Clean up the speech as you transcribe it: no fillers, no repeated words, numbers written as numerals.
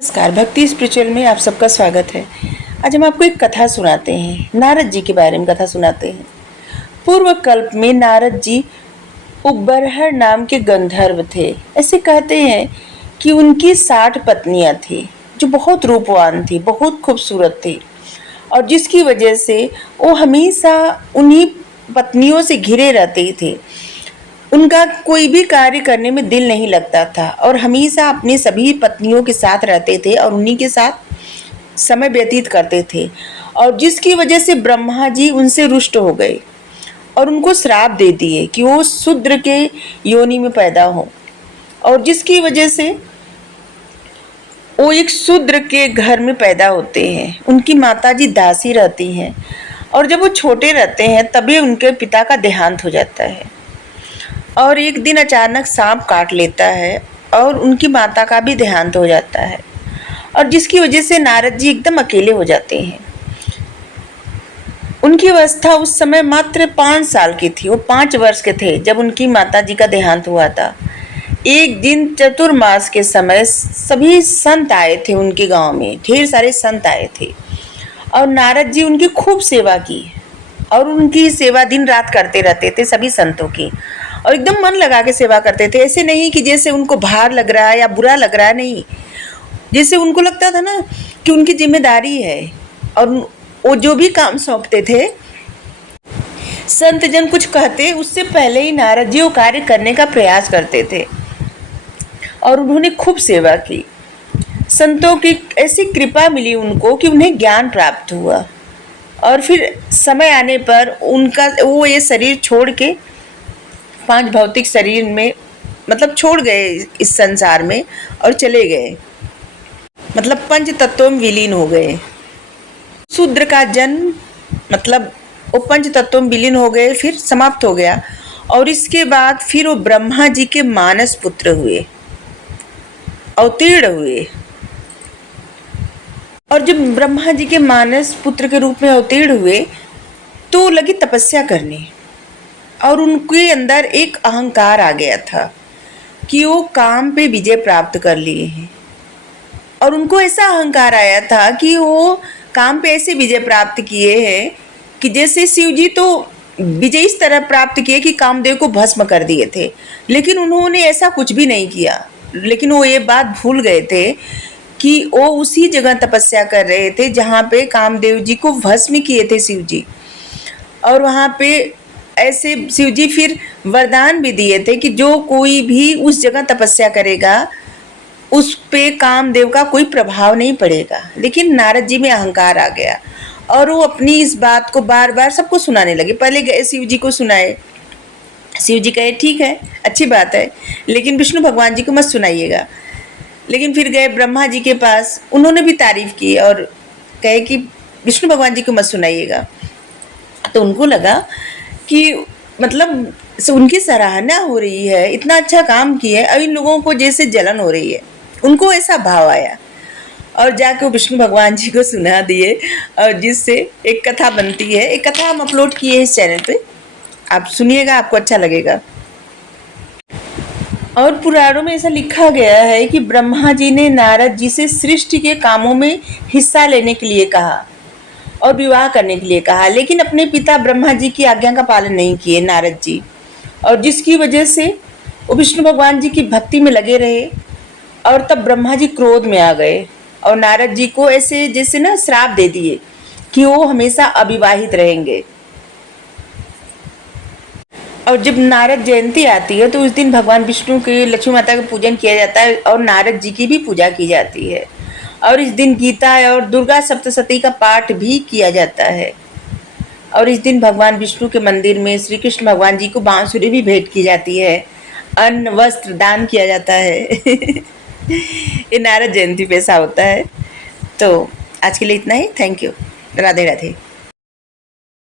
नमस्कार, भक्ति स्पिरिचुअल में आप सबका स्वागत है। आज हम आपको एक कथा सुनाते हैं, नारद जी के बारे में कथा सुनाते हैं। पूर्व कल्प में नारद जी उग्बरहर नाम के गंधर्व थे। ऐसे कहते हैं कि उनकी 60 पत्नियां थी जो बहुत रूपवान थी, बहुत खूबसूरत थी, और जिसकी वजह से वो हमेशा उन्हीं पत्नियों से घिरे रहते थे। उनका कोई भी कार्य करने में दिल नहीं लगता था और हमेशा अपनी सभी पत्नियों के साथ रहते थे और उन्हीं के साथ समय व्यतीत करते थे, और जिसकी वजह से ब्रह्मा जी उनसे रुष्ट हो गए और उनको श्राप दे दिए कि वो शूद्र के योनि में पैदा हो, और जिसकी वजह से वो एक शूद्र के घर में पैदा होते हैं। उनकी माताजी दासी रहती हैं, और जब वो छोटे रहते हैं तभी उनके पिता का देहांत हो जाता है, और एक दिन अचानक सांप काट लेता है और उनकी माता का भी देहांत हो जाता है, और जिसकी वजह से नारद जी एकदम अकेले हो जाते हैं। उनकी अवस्था उस समय मात्र 5 साल की थी। वो 5 वर्ष के थे जब उनकी माता जी का देहांत हुआ था। एक दिन चतुर्मास के समय सभी संत आए थे उनके गांव में, ढेर सारे संत आए थे, और नारद जी उनकी खूब सेवा की, और उनकी सेवा दिन रात करते रहते थे सभी संतों की, और एकदम मन लगा के सेवा करते थे। ऐसे नहीं कि जैसे उनको भार लग रहा है या बुरा लग रहा है, नहीं, जैसे उनको लगता था ना कि उनकी जिम्मेदारी है, और वो जो भी काम सौंपते थे, संत जन कुछ कहते उससे पहले ही नारद जी वो कार्य करने का प्रयास करते थे, और उन्होंने खूब सेवा की। संतों की ऐसी कृपा मिली उनको कि उन्हें ज्ञान प्राप्त हुआ, और फिर समय आने पर वो ये शरीर छोड़ के 5 भौतिक शरीर में मतलब छोड़ गए इस संसार में, और चले गए, मतलब पंच तत्वों में विलीन हो गए। शूद्र का जन्म मतलब वो पंच तत्वों में विलीन हो गए, फिर समाप्त हो गया, और इसके बाद फिर वो ब्रह्मा जी के मानस पुत्र हुए, अवतीर्ण हुए। और जब ब्रह्मा जी के मानस पुत्र के रूप में अवतीर्ण हुए तो लगी तपस्या करने, और उनके अंदर एक अहंकार आ गया था कि वो काम पे विजय प्राप्त कर लिए हैं, और उनको ऐसा अहंकार आया था कि वो काम पे ऐसे विजय प्राप्त किए हैं कि जैसे शिव जी तो विजय इस तरह प्राप्त किए कि कामदेव को भस्म कर दिए थे, लेकिन उन्होंने ऐसा कुछ भी नहीं किया। लेकिन वो ये बात भूल गए थे कि वो उसी जगह तपस्या कर रहे थे जहाँ पे कामदेव जी को भस्म किए थे शिव जी, और वहाँ पे ऐसे शिव जी फिर वरदान भी दिए थे कि जो कोई भी उस जगह तपस्या करेगा उस पे कामदेव का कोई प्रभाव नहीं पड़ेगा। लेकिन नारद जी में अहंकार आ गया, और वो अपनी इस बात को बार बार सबको सुनाने लगे। पहले गए शिव जी को सुनाए, शिव जी कहे ठीक है, अच्छी बात है, लेकिन विष्णु भगवान जी को मत सुनाइएगा। लेकिन फिर गए ब्रह्मा जी के पास, उन्होंने भी तारीफ की और कहे कि विष्णु भगवान जी को मत सुनाइएगा। तो उनको लगा कि मतलब उनकी सराहना हो रही है, इतना अच्छा काम किया है, अब इन लोगों को जैसे जलन हो रही है। उनको ऐसा भाव आया, और जाके वो विष्णु भगवान जी को सुना दिए, और जिससे एक कथा बनती है। एक कथा हम अपलोड किए हैं इस चैनल पे, आप सुनिएगा, आपको अच्छा लगेगा। और पुराणों में ऐसा लिखा गया है कि ब्रह्मा जी ने नारद जी से सृष्टि के कामों में हिस्सा लेने के लिए कहा और विवाह करने के लिए कहा, लेकिन अपने पिता ब्रह्मा जी की आज्ञा का पालन नहीं किए नारद जी, और जिसकी वजह से वो विष्णु भगवान जी की भक्ति में लगे रहे, और तब ब्रह्मा जी क्रोध में आ गए और नारद जी को ऐसे जैसे ना श्राप दे दिए कि वो हमेशा अविवाहित रहेंगे। और जब नारद जयंती आती है तो उस दिन भगवान विष्णु के लक्ष्मी माता का पूजन किया जाता है, और नारद जी की भी पूजा की जाती है, और इस दिन गीता और दुर्गा सप्तशती का पाठ भी किया जाता है, और इस दिन भगवान विष्णु के मंदिर में श्री कृष्ण भगवान जी को बांसुरी भी भेंट की जाती है, अन्न वस्त्र दान किया जाता है। ये नारद जयंती पे ऐसा होता है। तो आज के लिए इतना ही। Thank you. राधे राधे।